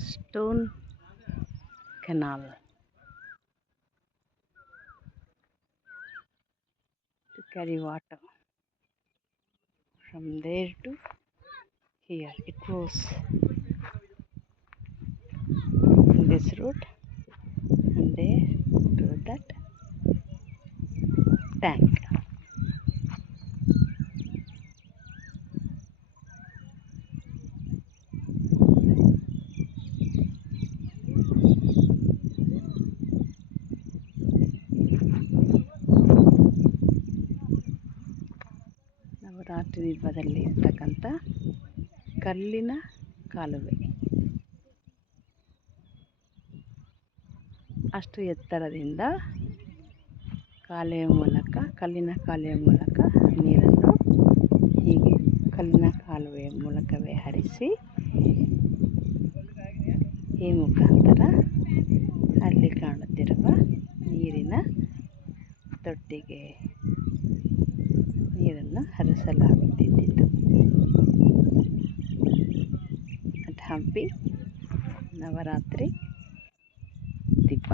stone canal to carry water from there to here. It goes in this route and there to that tank. Navratri ದೀಪದಲ್ಲಿ ಇರ್ತಕ್ಕಂಥ ಕಲ್ಲಿನ ಕಾಲುವೆ. ಅಷ್ಟು ಎತ್ತರದಿಂದ ಕಲ್ಲಿನ ಕಾಲುವೆಯ ಮೂಲಕ ನೀರನ್ನು ಹೀಗೆ ಕಲ್ಲಿನ ಕಾಲುವೆಯ ಮೂಲಕವೇ ಹರಿಸಿ ಈ ಮುಖಾಂತರ ಅಲ್ಲಿ ಕಾಣುತ್ತಿರುವ ನೀರಿನ ತೊಟ್ಟಿಗೆ ನೀರನ್ನು ಹರಿಸಲಾಗುತ್ತಿದ್ದು ಹಂಪಿ ನವರಾತ್ರಿ ದೀಪ.